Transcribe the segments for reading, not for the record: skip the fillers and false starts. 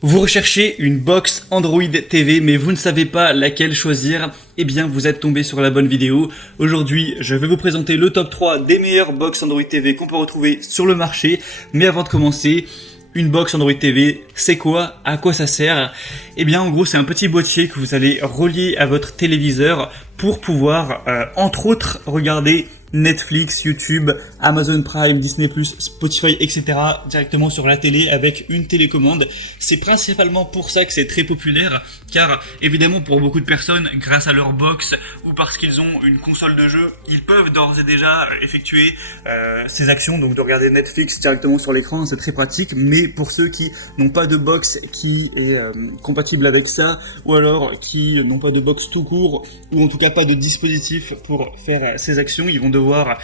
Vous recherchez une box Android TV mais vous ne savez pas laquelle choisir? Eh bien vous êtes tombé sur la bonne vidéo. Aujourd'hui je vais vous présenter le top 3 des meilleures box Android TV qu'on peut retrouver sur le marché. Mais avant de commencer, une box Android TV, c'est quoi? À quoi ça sert? Eh bien en gros c'est un petit boîtier que vous allez relier à votre téléviseur pour pouvoir entre autres regarder Netflix, YouTube, Amazon Prime, Disney+, Spotify, etc. directement sur la télé avec une télécommande. C'est principalement pour ça que c'est très populaire, car évidemment pour beaucoup de personnes, grâce à leur box ou parce qu'ils ont une console de jeu, ils peuvent d'ores et déjà effectuer ces actions, donc de regarder Netflix directement sur l'écran, c'est très pratique. Mais pour ceux qui n'ont pas de box qui est compatible avec ça, ou alors qui n'ont pas de box tout court, ou en tout cas pas de dispositif pour faire ces actions, ils vont devoir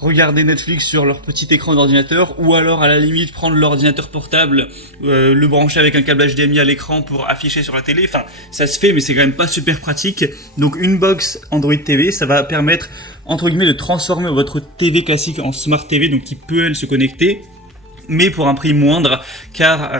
regarder Netflix sur leur petit écran d'ordinateur, ou alors à la limite prendre l'ordinateur portable, le brancher avec un câble HDMI à l'écran pour afficher sur la télé. Enfin, ça se fait, mais c'est quand même pas super pratique. Donc une box Android TV, ça va permettre entre guillemets de transformer votre TV classique en Smart TV, donc qui peut elle se connecter, mais pour un prix moindre, car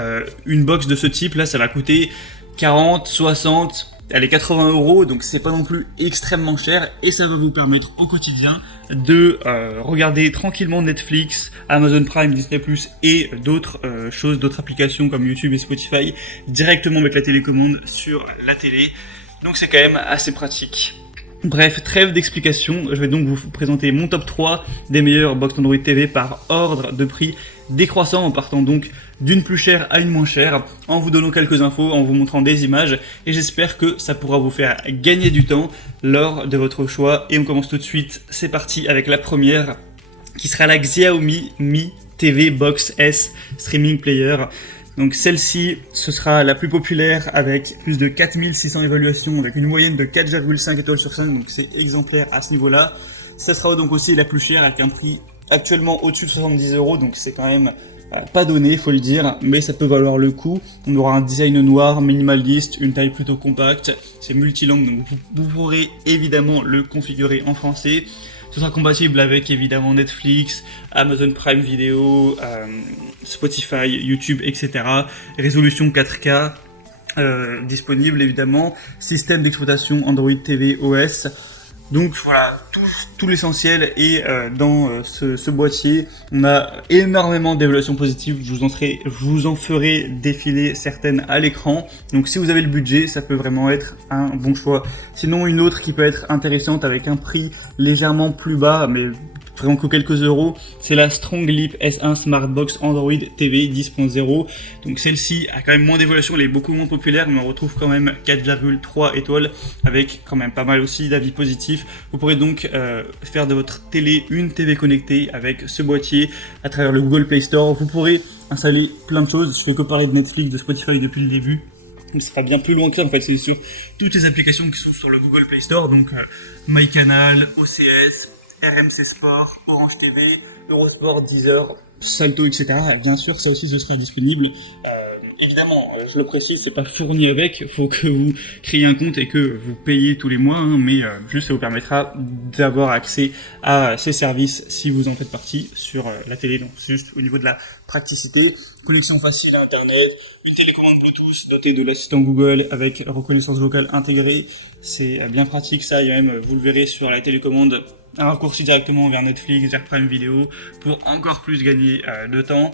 une box de ce type là, ça va coûter 40, 60, allez 80 €, donc c'est pas non plus extrêmement cher, et ça va vous permettre au quotidien de regarder tranquillement Netflix, Amazon Prime, Disney+, et d'autres choses, d'autres applications comme YouTube et Spotify directement avec la télécommande sur la télé. Donc c'est quand même assez pratique. Bref, trêve d'explication, je vais donc vous présenter mon top 3 des meilleures box Android TV par ordre de prix décroissant, en partant donc d'une plus chère à une moins chère, en vous donnant quelques infos, en vous montrant des images, et j'espère que ça pourra vous faire gagner du temps lors de votre choix. Et on commence tout de suite, c'est parti avec la première, qui sera la Xiaomi Mi TV Box S Streaming Player. Donc celle-ci, ce sera la plus populaire avec plus de 4600 évaluations, avec une moyenne de 4,5 étoiles sur 5, donc c'est exemplaire à ce niveau-là. Ça sera donc aussi la plus chère avec un prix actuellement au-dessus de 70 €, donc c'est quand même pas donné, faut le dire, mais ça peut valoir le coup. On aura un design noir, minimaliste, une taille plutôt compacte, c'est multilangue, donc vous pourrez évidemment le configurer en français. Ce sera compatible avec évidemment Netflix, Amazon Prime Video, Spotify, YouTube, etc. Résolution 4K disponible évidemment. Système d'exploitation Android TV OS. Donc voilà, tout l'essentiel est dans ce boîtier. On a énormément d'évaluations positives, je vous en ferai défiler certaines à l'écran. Donc si vous avez le budget, ça peut vraiment être un bon choix. Sinon une autre qui peut être intéressante avec un prix légèrement plus bas, mais vraiment que quelques euros, c'est la StrongLeap S1 Smartbox Android TV 10.0. Donc celle-ci a quand même moins d'évaluation, elle est beaucoup moins populaire, mais on retrouve quand même 4,3 étoiles avec quand même pas mal aussi d'avis positifs. Vous pourrez donc faire de votre télé une TV connectée avec ce boîtier à travers le Google Play Store. Vous pourrez installer plein de choses, je fais que parler de Netflix, de Spotify depuis le début. Ce sera bien plus loin que ça, en fait, c'est sur toutes les applications qui sont sur le Google Play Store, donc MyCanal, OCS, RMC Sport, Orange TV, Eurosport, Deezer, Salto, etc. Bien sûr, ça aussi ce sera disponible. Évidemment, je le précise, c'est pas fourni avec, faut que vous créez un compte et que vous payez tous les mois, hein, mais juste ça vous permettra d'avoir accès à ces services si vous en faites partie sur la télé. Donc juste au niveau de la praticité, connexion facile à internet, une télécommande Bluetooth dotée de l'assistant Google avec reconnaissance vocale intégrée, c'est bien pratique ça, et même vous le verrez sur la télécommande, un raccourci directement vers Netflix, vers Prime Video, pour encore plus gagner de temps.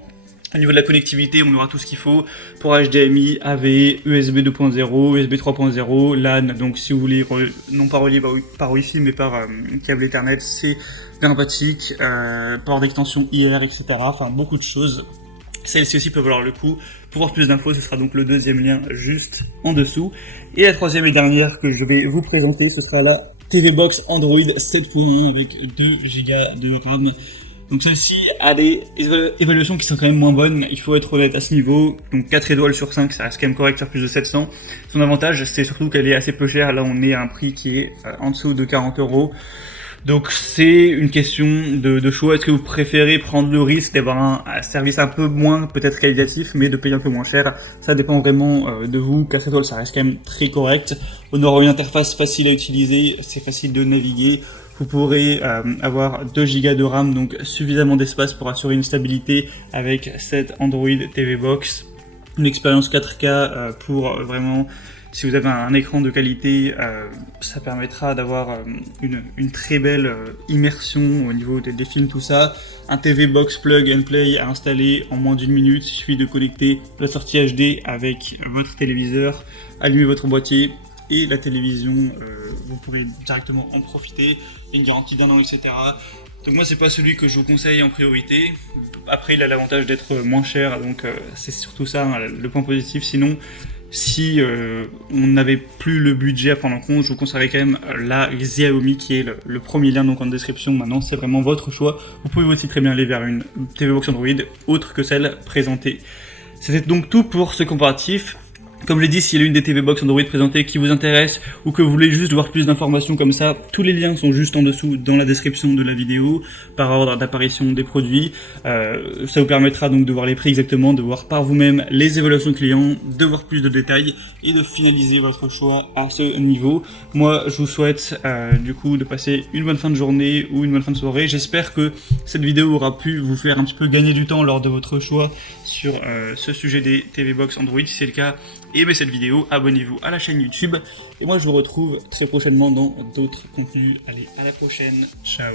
Au niveau de la connectivité, on aura tout ce qu'il faut pour HDMI, AV, USB 2.0, USB 3.0, LAN, donc si vous voulez non pas relier par Wi-Fi mais par câble Ethernet, c'est bien pratique, port d'extension IR, etc. Enfin beaucoup de choses. Celle-ci aussi peut valoir le coup. Pour voir plus d'infos, ce sera donc le deuxième lien juste en dessous. Et la troisième et dernière que je vais vous présenter, ce sera la TV Box Android 7.1 avec 2 Go de RAM. Donc celle-ci a des évaluations qui sont quand même moins bonnes, il faut être honnête à ce niveau. Donc 4 étoiles sur 5, ça reste quand même correct sur plus de 700. Son avantage, c'est surtout qu'elle est assez peu chère. Là, on est à un prix qui est en dessous de 40 €. Donc c'est une question de choix. Est-ce que vous préférez prendre le risque d'avoir un service un peu moins peut-être qualitatif, mais de payer un peu moins cher? Ça dépend vraiment de vous. 4 étoiles, ça reste quand même très correct. On aura une interface facile à utiliser, c'est facile de naviguer. Vous pourrez avoir 2 Go de RAM, donc suffisamment d'espace pour assurer une stabilité avec cette Android TV Box. une expérience 4K pour vraiment, si vous avez un écran de qualité, ça permettra d'avoir une très belle immersion au niveau des films, tout ça. Un TV Box Plug and Play à installer en moins d'1 minute, il suffit de connecter la sortie HD avec votre téléviseur, allumer votre boîtier et la télévision, vous pourrez directement en profiter, une garantie d'1 an, etc. Donc moi c'est pas celui que je vous conseille en priorité. Après il a l'avantage d'être moins cher, donc c'est surtout ça hein, le point positif. Sinon si on n'avait plus le budget à prendre en compte, je vous conseillerais quand même la Xiaomi qui est le premier lien donc en description. Maintenant c'est vraiment votre choix. Vous pouvez aussi très bien aller vers une TV Box Android autre que celle présentée. C'était donc tout pour ce comparatif. Comme je l'ai dit, s'il y a une des TV Box Android présentées qui vous intéresse ou que vous voulez juste voir plus d'informations comme ça, tous les liens sont juste en dessous dans la description de la vidéo par ordre d'apparition des produits. Ça vous permettra donc de voir les prix exactement, de voir par vous-même les évaluations clients, de voir plus de détails et de finaliser votre choix à ce niveau. Moi, je vous souhaite du coup de passer une bonne fin de journée ou une bonne fin de soirée. J'espère que cette vidéo aura pu vous faire un petit peu gagner du temps lors de votre choix sur ce sujet des TV Box Android. Si c'est le cas, aimez cette vidéo, abonnez-vous à la chaîne YouTube et moi je vous retrouve très prochainement dans d'autres contenus. Allez, à la prochaine, ciao.